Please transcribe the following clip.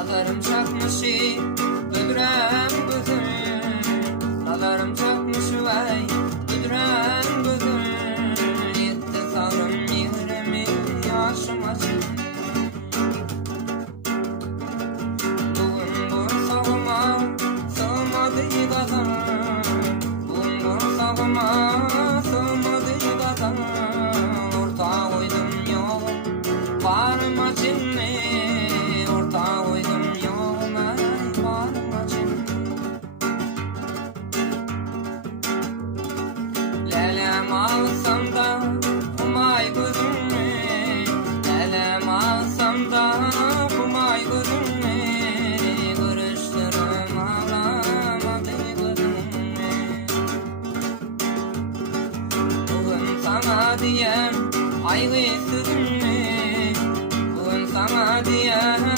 Nazarım çakmışı güdüren gözüm, nazarım çakmışı vay güdüren gözüm. Yetti sabrım mihrimi yaşım açım. Bugün bursağıma sığmadı gazan, bugün bursağıma sığmadı gazan. Orta koydum yolum barıma cinni, orta koydum yoluma barıma cinni. Lelem alsam da kumay gözümü, lelem alsam da kumay gözümü. Kırıştırım ağlamadı gözümü. Bugün sana diyem aygısızım, bugün sana diyem